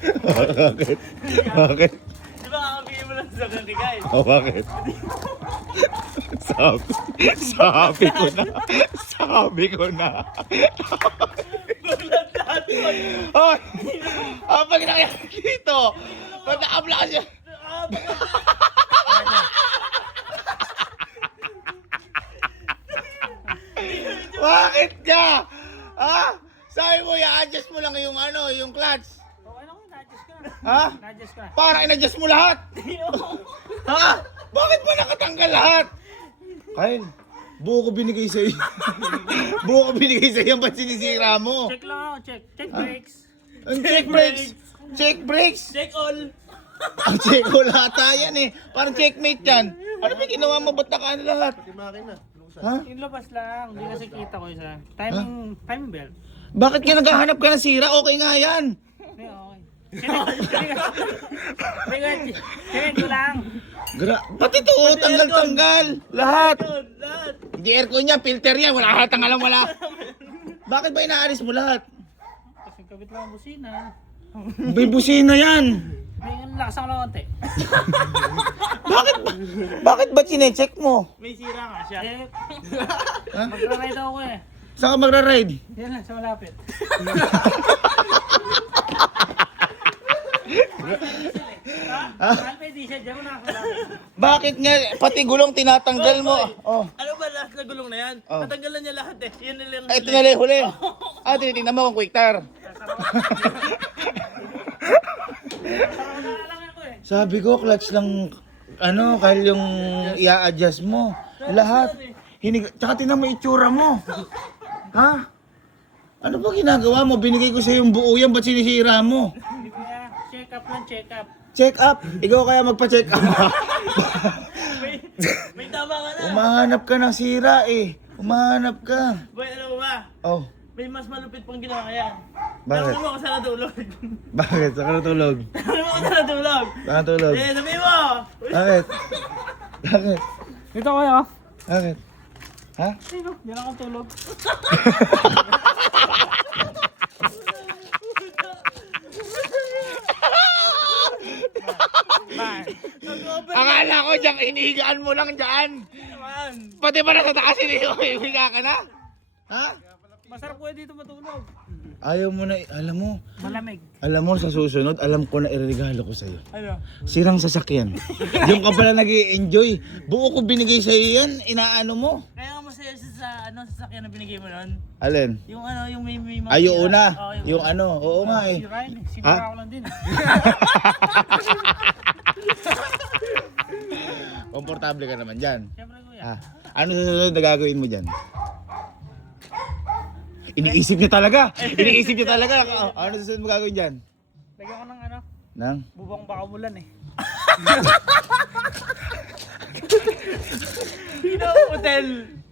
Bakit? Bakit? Di ba kakabigay mo lang sa ganti guys? Oh, bakit? Sabi ko na. Sabi ko na. Bulat lahat yun. Hoy! Pag nangyari dito, pag nakabla ka siya. Bakit ka? Ha? Sabi mo, i-adjust mo lang yung ano, yung clutch. Okay lang, na-adjust ka. Ha? Na-adjust ka. Parang in-adjust mo lahat. Ha? Bakit mo nakatanggal lahat? Kyle, buo ko binigay sa iyo. Buo ko binigay sa iyo, ba't sinisira mo? Check lang ako, check. Check brakes. Ang check brakes. Check brakes. Check all. Ang check ko lahat yan eh. Parang checkmate yan. Ano ba ginawa mo? Ba't nakaan lahat? Ha? Yung labas lang, hindi kasi kita ko isa. Timing belt. Bakit ka naghahanap ka ng sira? Okay nga yan. Hindi, okay. Chinek ko lang. Ba't ito? Tanggal-tanggal. Lahat. Lahat. Hindi aircon niya, filter yan. Wala halatang alam wala. Bakit ba inaalis mo lahat? Kasi kabit lang ang busina. May busina yan. May lakas ako lang konti. Bakit ba chinecheck mo? May sira nga siya. Ha? Magra-ride ako eh. Saan ka magra-ride? Yan lang, sa malapit. Alpha diesel, dyan mo nakakalapit. Bakit nga? Pati gulong tinatanggal mo. Oh. Ano ba lahat na gulong na yan? Oh. Natanggalan niya lahat eh. Yun na lang. Ito na lang yung huli. Tinitingnan mo kung quick tar. Sabi ko, clutch lang, ano, kahit yung i-adjust mo. Lahat. Tsaka tinan mo itsura mo. Ha? Ano ba ginagawa mo? Binigay ko sa yung buo yan, ba't sinisira mo? Hindi ko na. Check up lang, check up. Check up. Ikaw kaya magpa-check up. May tama ka na. Umahanap ka ng sira eh. Umahanap ka. Boy, alam mo ba? Oh. May mas malupit pang ginawa ka yan. Bakit? Tanong mo kung saan natulog. Bakit? Saan ka natulog? Tanong mo kung saan natulog. Saan ka natulog? Eh, sabihin mo! Bakit? Bakit? Dito kayo. Bakit? Ha? Dito, diyan ako tulog. Akala ko dyan, inihigaan mo lang dyan. Naman. Pati pa nasa taas, inihiga ka na? Ha? Masarap ko dito matulog. Ayaw mo na, alam mo, Malamig. alam mo sa susunod, alam ko na iregalo ko sa'yo. Ano? Sirang sasakyan. Yung ka pala nag-i-enjoy. Buo ko binigay sa'yo yan, inaano mo. Kaya nga masaya siya sa sasakyan na binigay mo nun. Alin? Yung ano, yung may mga Ay, yung sira. una. Oo, Yung ano, oo nga eh. Sira yun eh. Ha? Sinira ko lang din. Komportable ka naman dyan. Siyempre kuya. Ah, ano sa susunod na gagawin mo dyan? Iniisip niya talaga. Iniisip niya talaga. Ano sa susunod mo gagawin dyan? Lagyan ko ng ano, Nang? bubong baka umulan eh. Hotel.